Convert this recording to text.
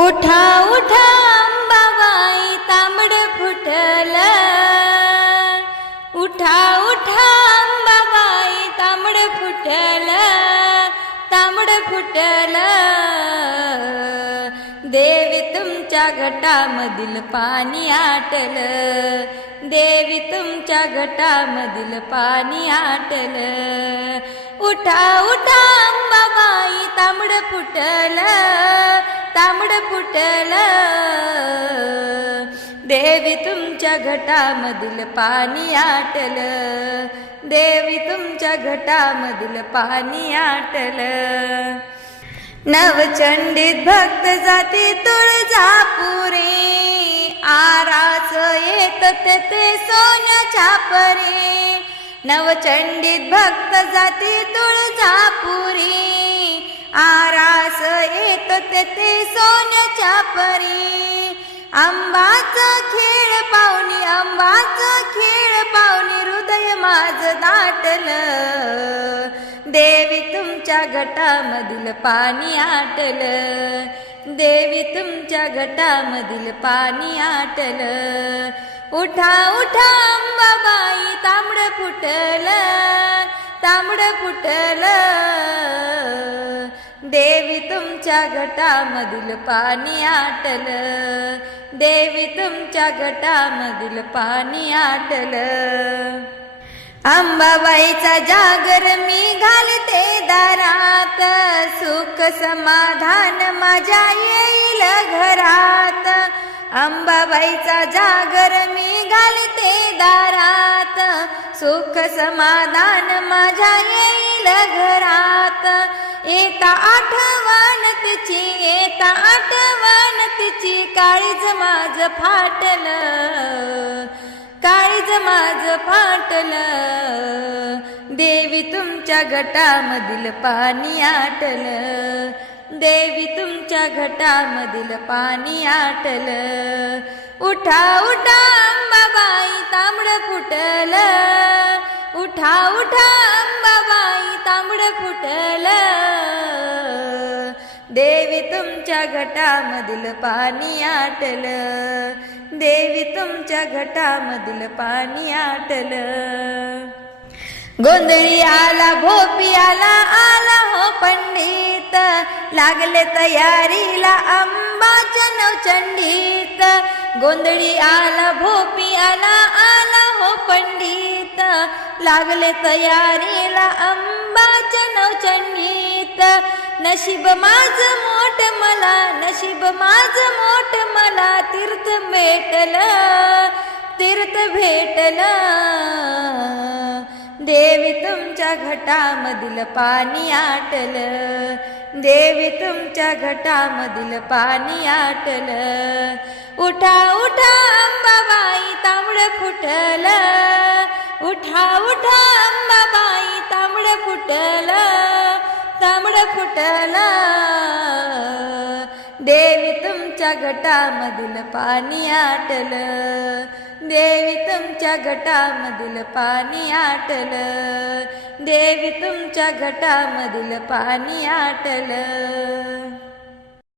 उठा उठा अंबाबाई तांबड फुटल. उठा उठा अंबाबाई तांबड फुटल. तांबड फुटल. देवी तुमच्या गटामधील पाणी आटल. देवी तुमच्या गटामधील पाणी आटल. उठा उठा अंबाबाई तांबड फुटल. तांबड फुटल देवी तुमच्या घटामधील पाणी आटल. देवी तुमच्या घटामधील पाणी आटल. नवचंडीत भक्त जाती तुळजापुरे. आरास येत ते सोन्याच्या परी. नवचंडीत भक्त जाती तुळजापुरी. आरास येत ते सोन्याच्या परी. आंबाच खेळ पाहुणी आंबाच खेळ पाहुणी हृदय माझ दाटल. देवी तुमच्या गटामधील पाणी आटल. देवी तुमच्या गटामधील पाणी आटल. उठा उठा अंबाबाई तांबड फुटल तांबड फुटल. देवी तुमच्या गटामधील पाणी आटल. देवी तुमच्या गटामधील पाणी आटल. अंबाबाईचा जागर मी घालते दारात. सुख समाधान माझ्या येईल घरात. अंबाबाईचा जागर मी घालते दारात. सुख समाधान माझ्या येईल घरात. येता आठवण तिची येता आठवण तिची काळीज माझ फाटल. काळीज माझ फाटल. देवी तुमच्या गटामधील पाणी आटल. देवी तुमच्या घटामधील पाणी आटल. उठा उठा अंबाबाई तांबड फुटल. उठा उठा अंबाबाई तांबड फुटल. देवी तुमच्या घटामधील पाणी आटल. देवी तुमच्या घटामधील पाणी आटल. गोंधळी आला भोपी आला आला हो पंडित. लागले तयारीला अंबाच्या नवचंडीत गोंधळी आला भोपी आला आला हो पंडित. लागले तयारीला अंबा नशीब माझ मोठ मला नशीब माझ मोठ मला तीर्थ भेटल तीर्थ भेटल. देवी तुमच्या घटामधील पाणी आटल देवी तुमच्या घटामधील पाणी आटल. उठा उठा अंबाबाई तांबड फुटल. उठा उठा अंबा फुटला देवी तुमच्या गटामधील पाणी आटल. देवी तुमच्या गटामधील पाणी आटल. देवी तुमच्या गटामधील पाणी आटल.